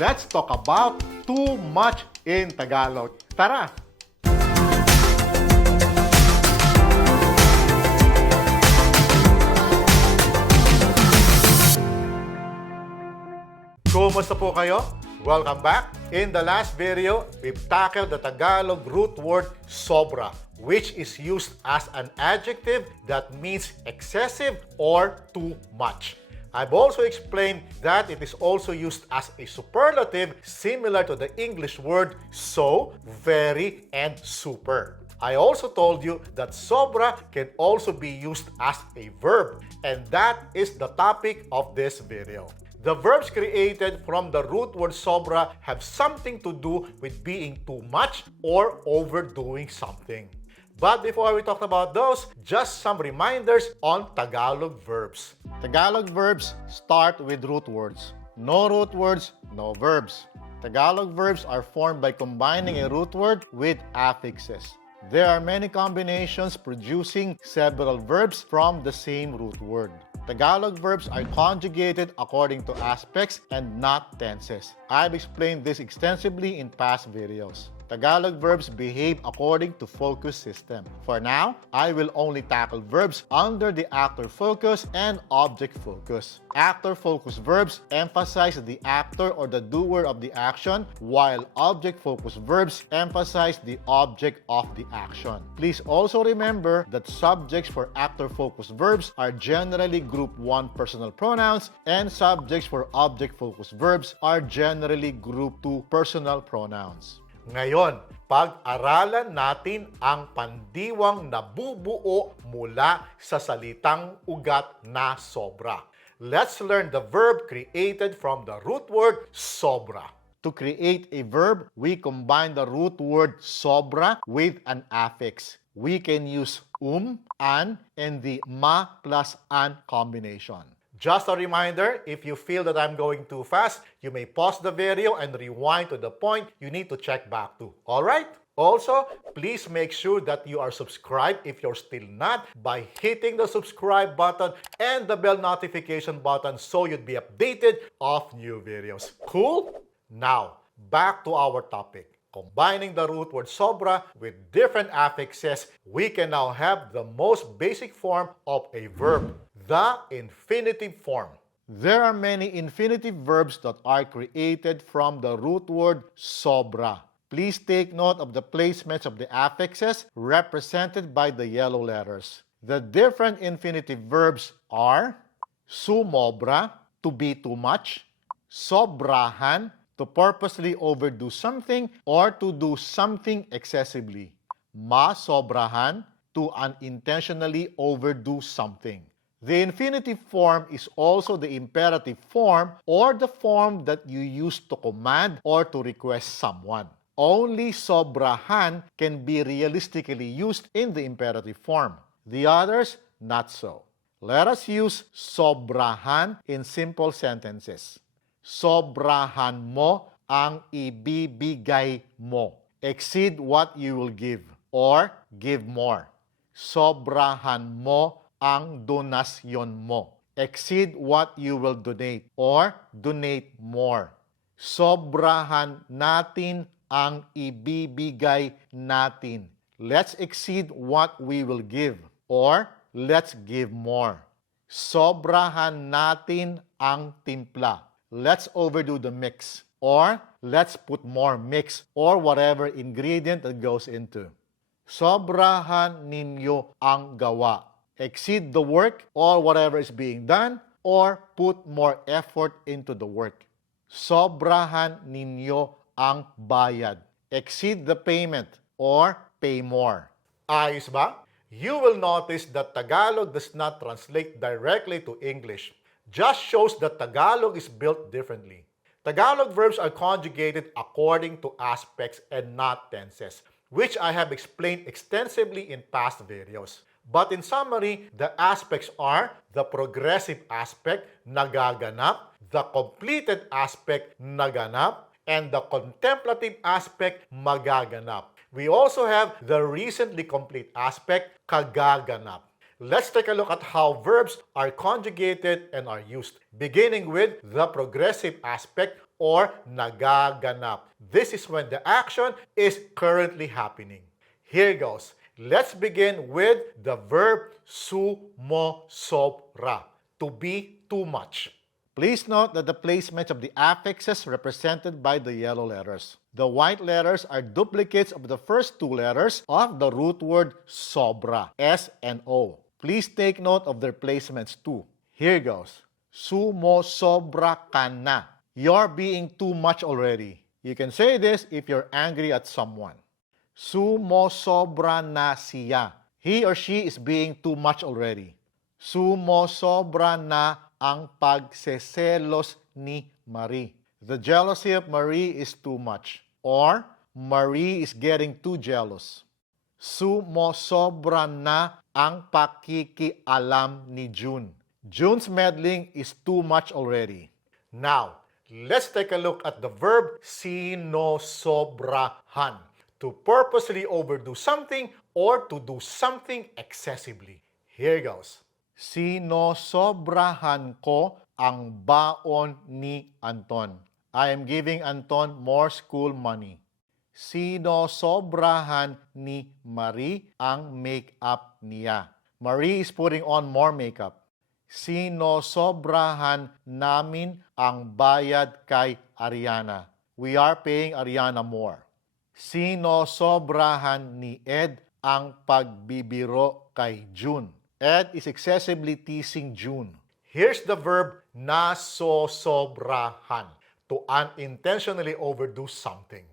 let's talk about too much in Tagalog. Tara! Kumusta po kayo? Welcome back. In the last video, we've tackled the Tagalog root word SOBRA, which is used as an adjective that means excessive or too much. I've also explained that it is also used as a superlative similar to the English word so, very, and super. I also told you that SOBRA can also be used as a verb, and that is the topic of this video. The verbs created from the root word SOBRA have something to do with being too much or overdoing something. But before we talk about those, just some reminders on Tagalog verbs. Tagalog verbs start with root words. No root words, no verbs. Tagalog verbs are formed by combining a root word with affixes. There are many combinations producing several verbs from the same root word. Tagalog verbs are conjugated according to aspects and not tenses. I've explained this extensively in past videos. Tagalog verbs behave according to focus system. For now, I will only tackle verbs under the actor focus and object focus. Actor focus verbs emphasize the actor or the doer of the action, while object focus verbs emphasize the object of the action. Please also remember that subjects for actor focus verbs are generally group 1 personal pronouns, and subjects for object focus verbs are generally group 2 personal pronouns. Ngayon, pag-aralan natin ang pandiwang nabubuo mula sa salitang ugat na sobra. Let's learn the verb created from the root word sobra. To create a verb, we combine the root word sobra with an affix. We can use an, and the MA+AN combination. Just a reminder, if you feel that I'm going too fast, you may pause the video and rewind to the point you need to check back to. Alright? Also, please make sure that you are subscribed if you're still not by hitting the subscribe button and the bell notification button so you'd be updated of new videos. Cool? Now, back to our topic. Combining the root word sobra with different affixes, we can now have the most basic form of a verb, the infinitive form. There are many infinitive verbs that are created from the root word sobra. Please take note of the placements of the affixes represented by the yellow letters. The different infinitive verbs are SUMOBRA, to be too much; SOBRAHAN, to purposely overdo something or to do something excessively; MASOBRAHAN, to unintentionally overdo something. The infinitive form is also the imperative form or the form that you use to command or to request someone. Only sobrahan can be realistically used in the imperative form. The others, not so. Let us use sobrahan in simple sentences. Sobrahan mo ang ibibigay mo. Exceed what you will give, or give more. Sobrahan mo ang donasyon mo. Exceed what you will donate, or donate more. Sobrahan natin ang ibibigay natin. Let's exceed what we will give, or let's give more. Sobrahan natin ang timpla. Let's overdo the mix, or let's put more mix or whatever ingredient that goes into. Sobrahan ninyo ang gawa. Exceed the work or whatever is being done, or put more effort into the work. Sobrahan ninyo ang bayad. Exceed the payment or pay more. Ayos ba? You will notice that Tagalog does not translate directly to English. Just shows that Tagalog is built differently. Tagalog verbs are conjugated according to aspects and not tenses, which I have explained extensively in past videos. But in summary, the aspects are the progressive aspect, nagaganap; the completed aspect, naganap; and the contemplative aspect, magaganap. We also have the recently complete aspect, kagaganap. Let's take a look at how verbs are conjugated and are used, beginning with the progressive aspect or nagaganap. This is when the action is currently happening. Here goes. Let's begin with the verb SUMOBRA, to be too much. Please note that the placements of the affixes represented by the yellow letters. The white letters are duplicates of the first two letters of the root word SOBRA, S and O. Please take note of their placements too. Here goes. SUMOBRA ka na. You're being too much already. You can say this if you're angry at someone. SUMOBRA na siya. He or she is being too much already. SUMOBRA na ang pagseselos ni Marie. The jealousy of Marie is too much. Or, Marie is getting too jealous. SUMOBRA na ang pakikialam ni June. June's meddling is too much already. Now, let's take a look at the verb SINOSOBRAHAN, to purposely overdo something or to do something excessively. Here goes. SINOSOBRAHAN ko ang baon ni Anton. I am giving Anton more school money. SINOSOBRAHAN ni Marie ang makeup niya. Marie is putting on more makeup. SINOSOBRAHAN namin ang bayad kay Ariana. We are paying Ariana more. SINOSOBRAHAN ni Ed ang pagbibiro kay June. Ed is excessively teasing June. Here's the verb nasosobrahan, to unintentionally overdo something.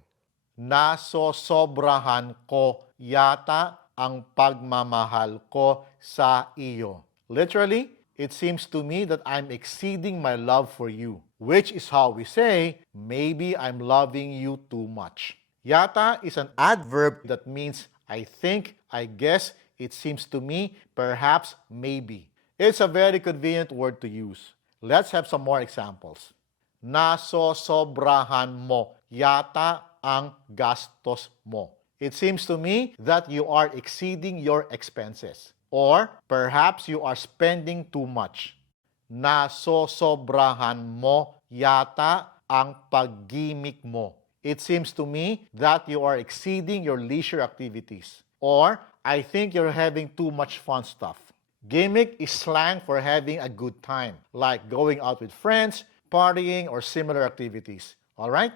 Nasosobrahan ko yata ang pagmamahal ko sa iyo. Literally, it seems to me that I'm exceeding my love for you, which is how we say, maybe I'm loving you too much. Yata is an adverb that means I think, I guess, it seems to me, perhaps, maybe. It's a very convenient word to use. Let's have some more examples. Nasosobrahan mo yata ang gastos mo. It seems to me that you are exceeding your expenses. Or perhaps you are spending too much. Nasosobrahan mo yata ang paggimik mo. It seems to me that you are exceeding your leisure activities. Or, I think you're having too much fun stuff. Gimmick is slang for having a good time, like going out with friends, partying, or similar activities. Alright?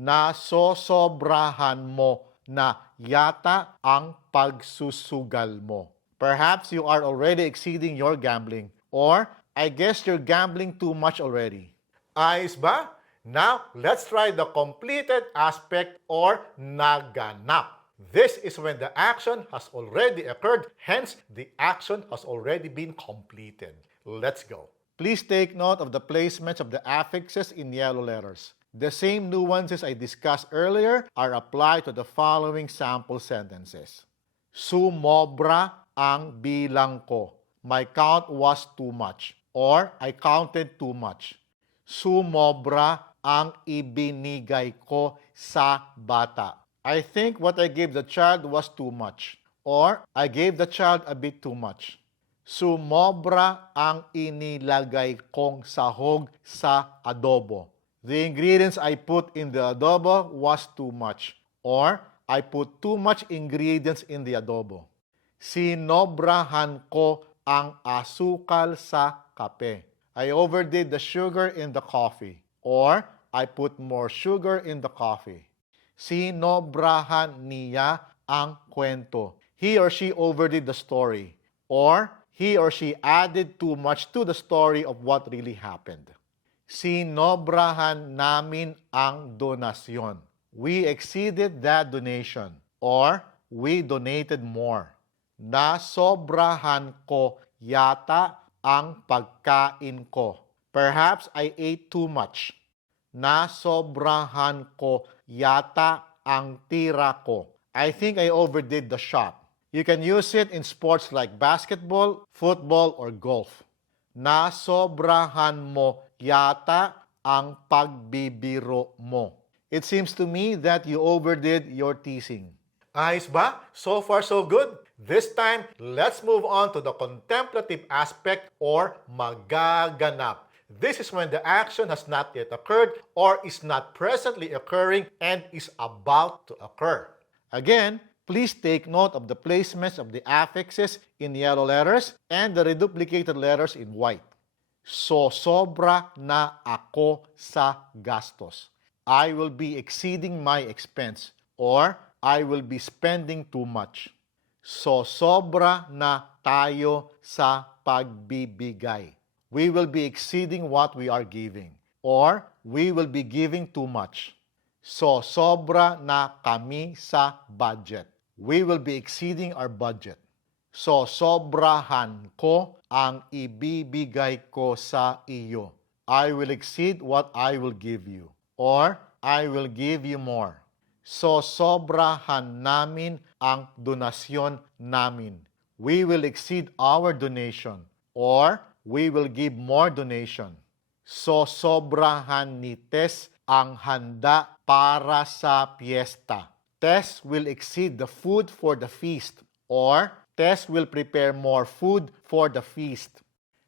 Nasosobrahan mo na yata ang pagsusugal mo. Perhaps you are already exceeding your gambling. Or, I guess you're gambling too much already. Ayos ba? Now, let's try the completed aspect or naganap. This is when the action has already occurred, hence the action has already been completed. Let's go. Please take note of the placements of the affixes in yellow letters. The same nuances I discussed earlier are applied to the following sample sentences. SUMOBRA ang bilang ko. My count was too much. Or, I counted too much. SUMOBRA ang ibinigay ko sa bata. I think what I gave the child was too much. Or, I gave the child a bit too much. SUMOBRA ang inilagay kong sahog sa adobo. The ingredients I put in the adobo was too much. Or, I put too much ingredients in the adobo. Sinobrahan ko ang asukal sa kape. I overdid the sugar in the coffee. Or, I put more sugar in the coffee. Sinobrahan niya ang kwento. He or she overdid the story. Or, he or she added too much to the story of what really happened. Sinobrahan namin ang donasyon. We exceeded that donation. Or, we donated more. Nasobrahan ko yata ang pagkain ko. Perhaps I ate too much. Nasobrahan ko yata ang tira ko. I think I overdid the shot. You can use it in sports like basketball, football, or golf. Nasobrahan mo yata ang pagbibiro mo. It seems to me that you overdid your teasing. Ayos ba? So far, so good. This time, let's move on to the contemplative aspect or magaganap. This is when the action has not yet occurred or is not presently occurring and is about to occur. Again, please take note of the placements of the affixes in yellow letters and the reduplicated letters in white. Sosobra na ako sa gastos. I will be exceeding my expense, or I will be spending too much. Sosobra na tayo sa pagbibigay. We will be exceeding what we are giving, or we will be giving too much. Sosobra na kami sa budget. We will be exceeding our budget. Sosobrahan ko ang ibibigay ko sa iyo. I will exceed what I will give you, or I will give you more. Sosobrahan namin ang donasyon namin. We will exceed our donation, or we will give more donation. Sosobrahan ni Tess ang handa para sa piyesta. Tess will exceed the food for the feast, or Tess will prepare more food for the feast.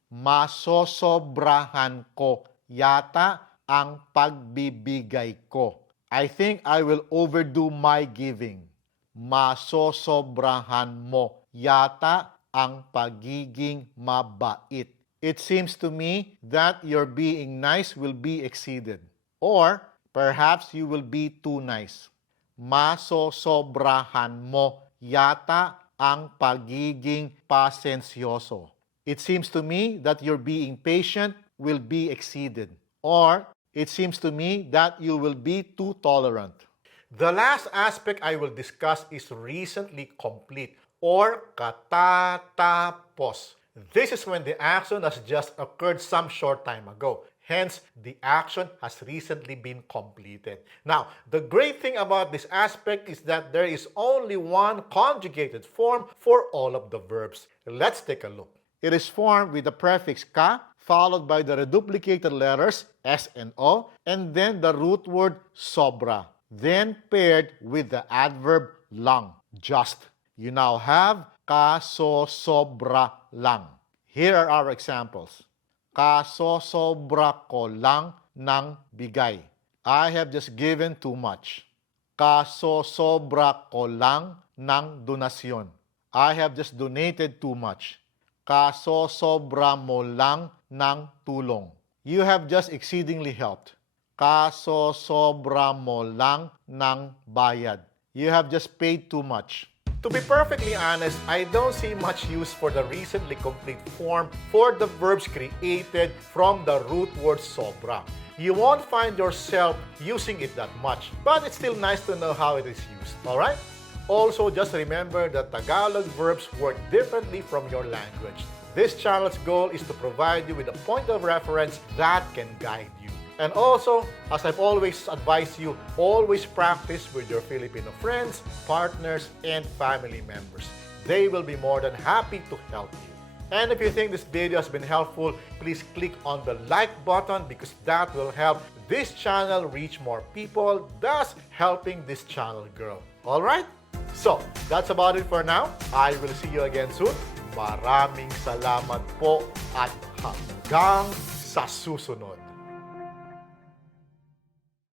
Masosobrahan ko yata ang pagbibigay ko. I think I will overdo my giving. Masosobrahan mo yata ang pagiging mabait. It seems to me that your being nice will be exceeded. Or perhaps you will be too nice. Masosobrahan mo yata ang pagiging pasensyoso. It seems to me that your being patient will be exceeded. Or it seems to me that you will be too tolerant. The last aspect I will discuss is recently complete or katatapos. This is when the action has just occurred some short time ago. Hence, the action has recently been completed. Now, the great thing about this aspect is that there is only one conjugated form for all of the verbs. Let's take a look. It is formed with the prefix ka, followed by the reduplicated letters S and O, and then the root word sobra, then paired with the adverb lang, just. You now have kasosobra lang. Here are our examples. Kasosobra ko lang ng bigay. I have just given too much. Kasosobra ko lang ng donasyon. I have just donated too much. Kasosobra mo lang ng tulong. You have just exceedingly helped. Kasosobra mo lang ng bayad. You have just paid too much. To be perfectly honest, I don't see much use for the recently complete form for the verbs created from the root word sobra. You won't find yourself using it that much, but it's still nice to know how it is used, alright? Also, just remember that Tagalog verbs work differently from your language. This channel's goal is to provide you with a point of reference that can guide you. And also, as I've always advised you, always practice with your Filipino friends, partners, and family members. They will be more than happy to help you. And if you think this video has been helpful, please click on the like button because that will help this channel reach more people, thus helping this channel grow. Alright? So, that's about it for now. I will see you again soon. Maraming salamat po at hanggang sa susunod.